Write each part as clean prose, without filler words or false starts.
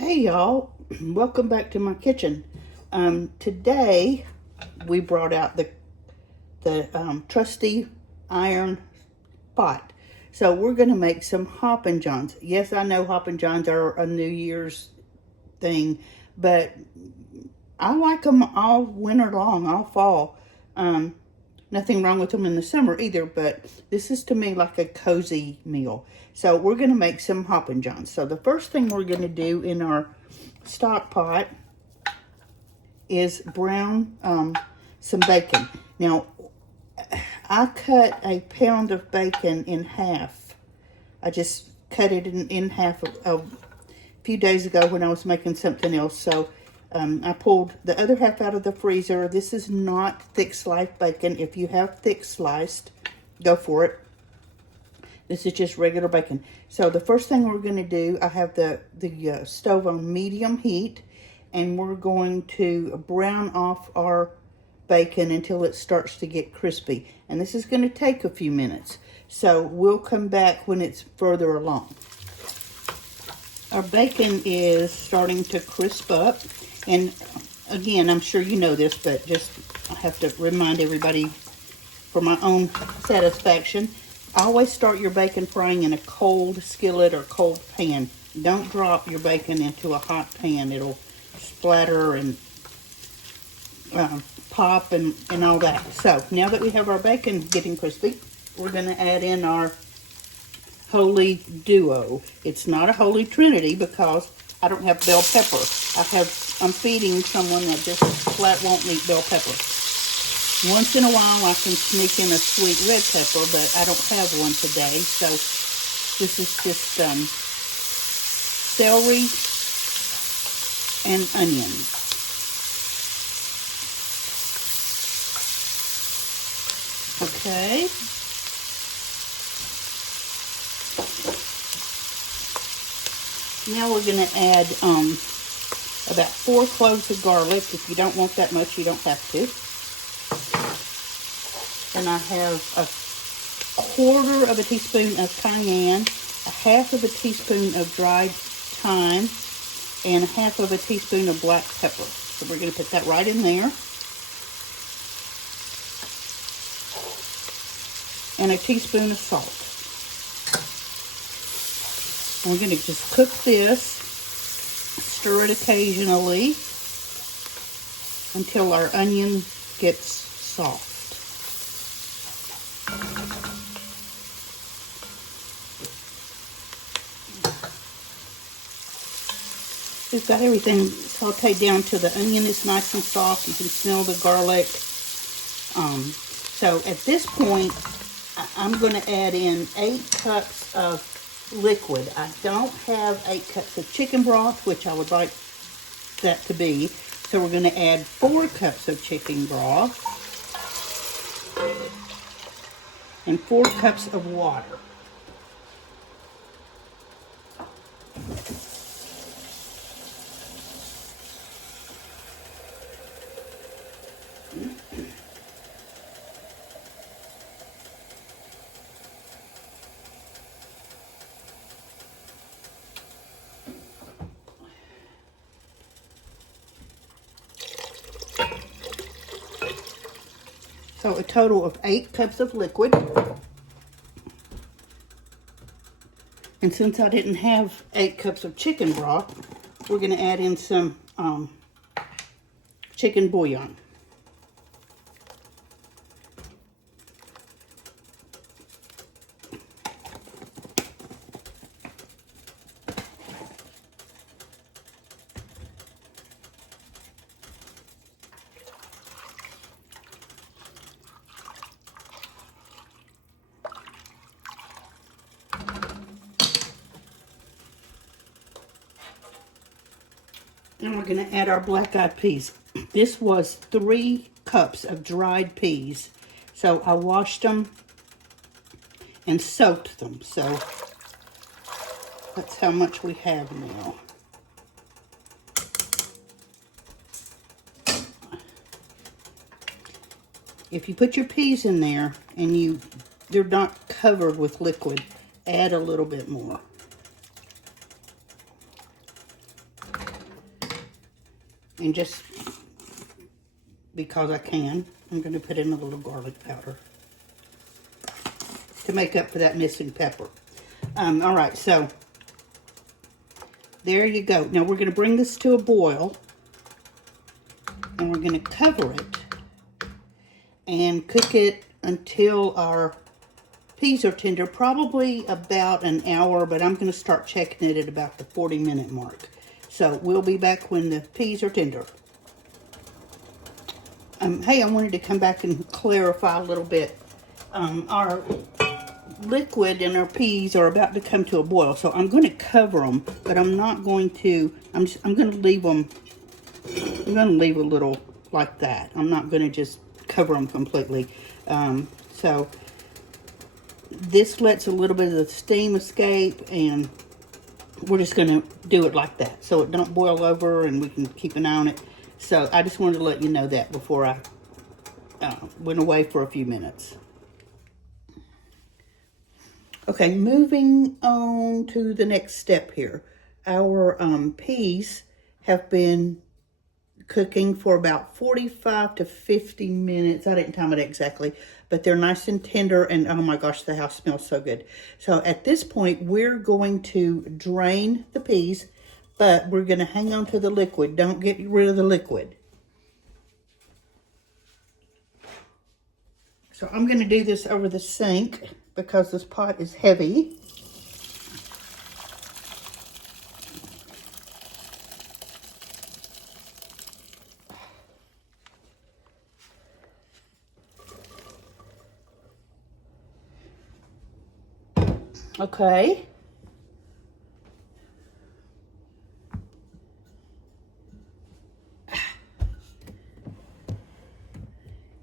Hey y'all, welcome back to my kitchen. Today we brought out the trusty iron pot. So we're going to make some Hoppin' Johns. Yes, I know Hoppin' Johns are a New Year's thing, but I like them all winter long, all fall. Nothing wrong with them in the summer either, but this is to me like a cozy meal. So we're going to make some Hoppin' Johns. So the first thing we're going to do in our stock pot is brown some bacon. Now, I cut a pound of bacon in half. I just cut it in half a few days ago when I was making something else. So I pulled the other half out of the freezer. This is not thick sliced bacon. If you have thick sliced, go for it. This is just regular bacon. So the first thing we're going to do, I have the stove on medium heat, and we're going to brown off our bacon until it starts to get crispy. And this is going to take a few minutes. So we'll come back when it's further along. Our bacon is starting to crisp up. And again, I'm sure you know this, but just I have to remind everybody for my own satisfaction. Always start your bacon frying in a cold skillet or cold pan. Don't drop your bacon into a hot pan. It'll splatter and pop and all that. So now that we have our bacon getting crispy, we're going to add in our holy duo. It's not a holy trinity because I don't have bell pepper. I'm feeding someone that just flat won't eat bell pepper. Once in a while I can sneak in a sweet red pepper, but I don't have one today. So this is just celery and onions. Okay. Now we're going to add about 4 cloves of garlic. If you don't want that much, you don't have to. And I have a 1/4 of a teaspoon of cayenne, 1/2 of a teaspoon of dried thyme, and 1/2 of a teaspoon of black pepper. So we're going to put that right in there. And a teaspoon of salt. And we're going to just cook this, stir it occasionally until our onion gets soft. We've got everything sauteed down to the onion is nice and soft. You can smell the garlic. So at this point, I'm going to add in 8 cups of liquid. I don't have 8 cups of chicken broth, which I would like that to be. So we're going to add 4 cups of chicken broth and 4 cups of water. So a total of 8 cups of liquid. And since I didn't have 8 cups of chicken broth, we're going to add in some chicken bouillon. And we're going to add our black-eyed peas. This was 3 cups of dried peas. So I washed them and soaked them. So that's how much we have now. If you put your peas in there and they're not covered with liquid, add a little bit more. And just because I can, I'm going to put in a little garlic powder to make up for that missing pepper. All right, so there you go. Now we're going to bring this to a boil, and we're going to cover it and cook it until our peas are tender, probably about an hour, but I'm going to start checking it at about the 40-minute mark. So we'll be back when the peas are tender. Hey, I wanted to come back and clarify a little bit. Our liquid and our peas are about to come to a boil, so I'm going to cover them, but I'm not going to, I'm going to leave them, I'm going to leave a little like that. I'm not going to just cover them completely. So this lets a little bit of the steam escape, and we're just going to do it like that so it don't boil over and we can keep an eye on it. So I just wanted to let you know that before I went away for a few minutes. Okay, moving on to the next step here. Our peas have been cooking for about 45 to 50 minutes. I didn't time it exactly, but they're nice and tender, and oh my gosh, the house smells so good. So at this point, we're going to drain the peas, but we're going to hang on to the liquid. Don't get rid of the liquid. So I'm going to do this over the sink because this pot is heavy. Okay.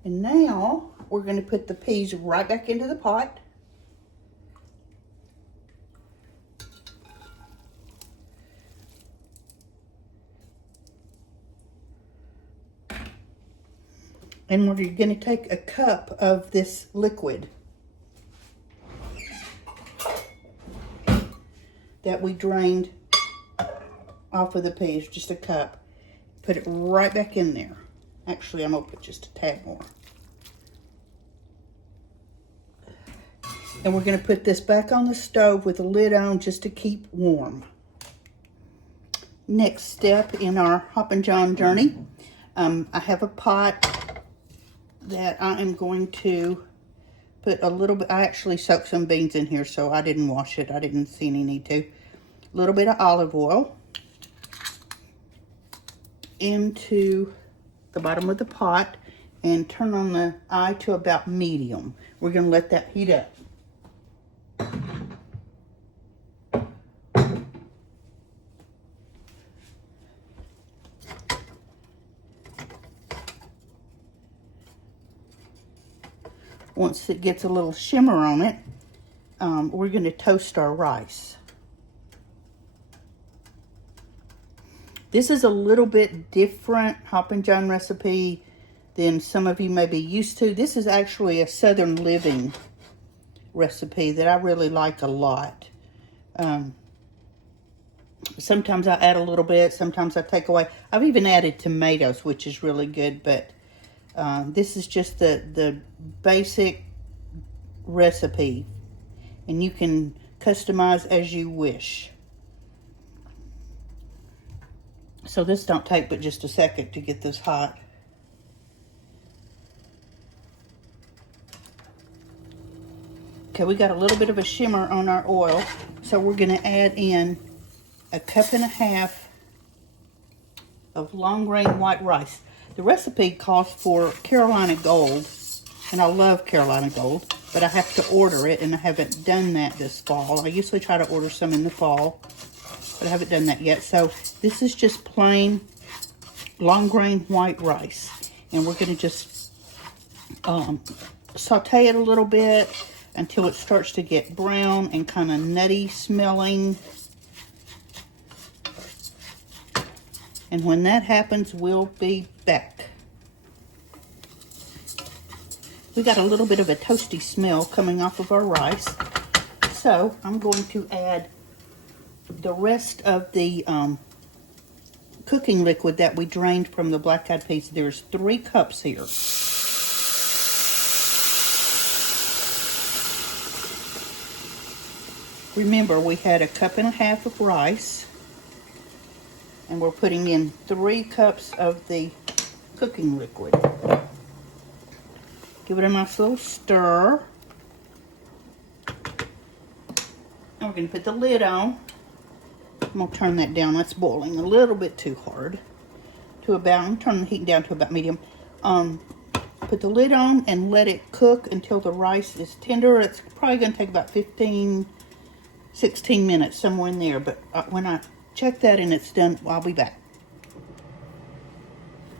And now we're going to put the peas right back into the pot. And we're going to take a cup of this liquid that we drained off of the peas, just a cup. Put it right back in there. Actually, I'm going to put just a tad more. And we're going to put this back on the stove with the lid on just to keep warm. Next step in our Hoppin' John journey, I have a pot that I am going to put a little bit. I actually soaked some beans in here, so I didn't wash it. I didn't see any need to. A little bit of olive oil into the bottom of the pot and turn on the eye to about medium. We're going to let that heat up. Once it gets a little shimmer on it, we're going to toast our rice. This is a little bit different Hoppin' John recipe than some of you may be used to. This is actually a Southern Living recipe that I really like a lot. Sometimes I add a little bit, sometimes I take away. I've even added tomatoes, which is really good, but this is just the basic recipe, and you can customize as you wish. So this don't take but just a second to get this hot. Okay, we got a little bit of a shimmer on our oil, so we're going to add in a cup and a half of long grain white rice. The recipe calls for Carolina Gold, and I love Carolina Gold, but I have to order it, and I haven't done that this fall. I usually try to order some in the fall, but I haven't done that yet. So this is just plain long grain white rice, and we're going to just saute it a little bit until it starts to get brown and kind of nutty smelling. And when that happens, we'll be back. We got a little bit of a toasty smell coming off of our rice. So I'm going to add the rest of the cooking liquid that we drained from the black-eyed peas. There's 3 cups here. Remember, we had 1.5 cups of rice, and we're putting in 3 cups of the cooking liquid. Give it a nice little stir. And we're going to put the lid on. I'm going to turn that down. That's boiling a little bit too hard. Turn the heat down to about medium. Put the lid on and let it cook until the rice is tender. It's probably going to take about 16 minutes, somewhere in there. But when I check that and it's done, I'll be back.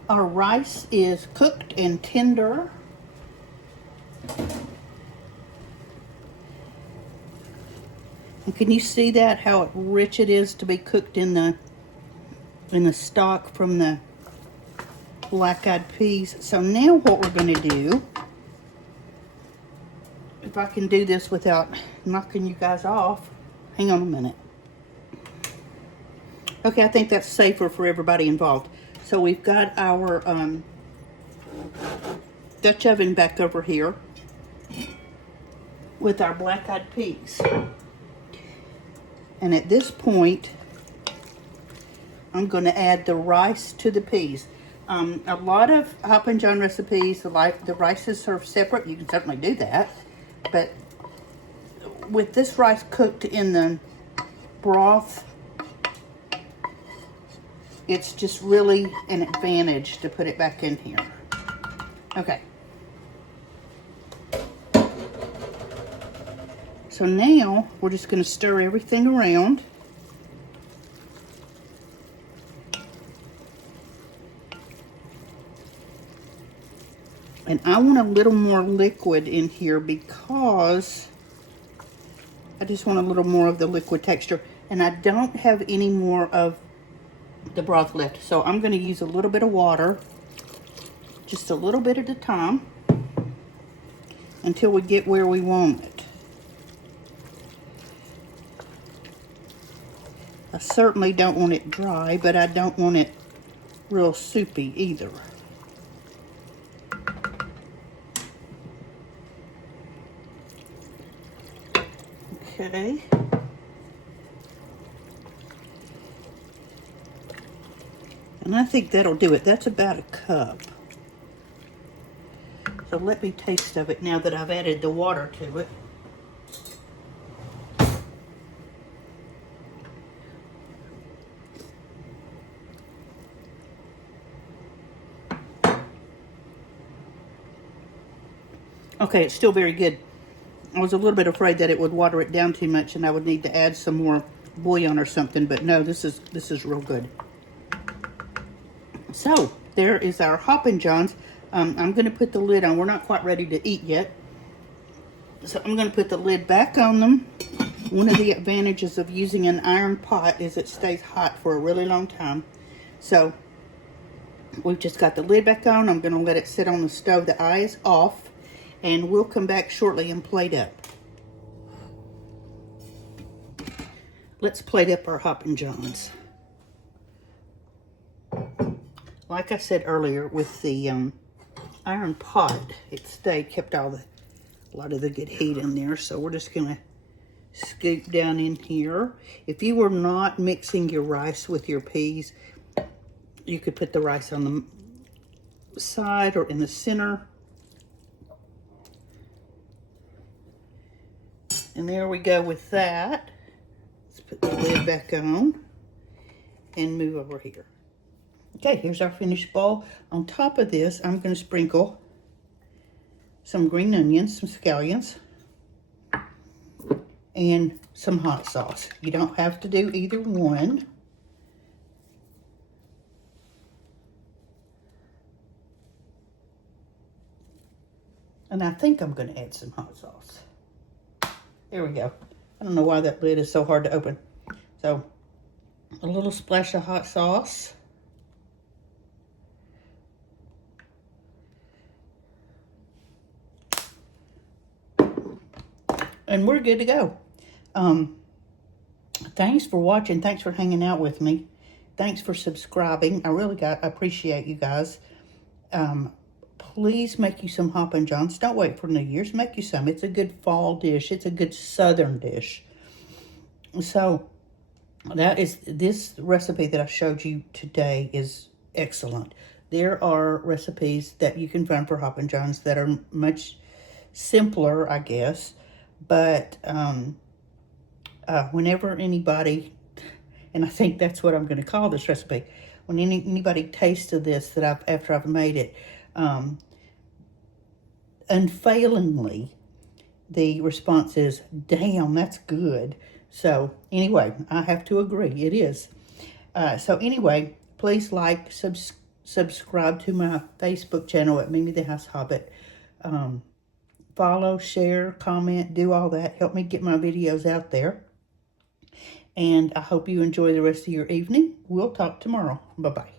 Our rice is cooked and tender. And can you see that, how rich it is to be cooked in the stock from the black-eyed peas? So now what we're going to do, if I can do this without knocking you guys off, hang on a minute. Okay, I think that's safer for everybody involved. So we've got our Dutch oven back over here with our black-eyed peas. And at this point, I'm going to add the rice to the peas. A lot of Hoppin' John recipes, the rice is served separate. You can certainly do that. But with this rice cooked in the broth, it's just really an advantage to put it back in here. Okay. So now we're just going to stir everything around. And I want a little more liquid in here because I just want a little more of the liquid texture. And I don't have any more of the broth left. So I'm going to use a little bit of water, just a little bit at a time, until we get where we want it. I certainly don't want it dry, but I don't want it real soupy either. Okay. And I think that'll do it. That's about 1 cup. So let me taste of it now that I've added the water to it. Okay, it's still very good. I was a little bit afraid that it would water it down too much and I would need to add some more bouillon or something, but no, this is real good. So, there is our Hoppin' Johns. I'm going to put the lid on. We're not quite ready to eat yet. So I'm going to put the lid back on them. One of the advantages of using an iron pot is it stays hot for a really long time. So, we've just got the lid back on. I'm going to let it sit on the stove. The eye is off. And we'll come back shortly and plate up. Let's plate up our Hoppin' Johns. Like I said earlier, with the iron pot, kept a lot of the good heat in there. So we're just going to scoop down in here. If you were not mixing your rice with your peas, you could put the rice on the side or in the center. And there we go with that. Let's put the lid back on and move over here. Okay, here's our finished bowl. On top of this, I'm going to sprinkle some green onions, some scallions, and some hot sauce. You don't have to do either one. And I think I'm going to add some hot sauce. There we go. I don't know why that lid is so hard to open. So, a little splash of hot sauce. And we're good to go. Thanks for watching. Thanks for hanging out with me. Thanks for subscribing. I really appreciate you guys. Please make you some Hoppin' Johns. Don't wait for New Year's. Make you some. It's a good fall dish. It's a good southern dish. So this recipe that I showed you today is excellent. There are recipes that you can find for Hoppin' Johns that are much simpler, I guess. But whenever anybody, and I think that's what I'm going to call this recipe, when anybody tastes of this after I've made it, unfailingly, the response is, damn, that's good. So anyway, I have to agree, it is. So anyway, please like, subscribe to my Facebook channel at Mimi the House Hobbit. Follow, share, comment, do all that. Help me get my videos out there. And I hope you enjoy the rest of your evening. We'll talk tomorrow. Bye-bye.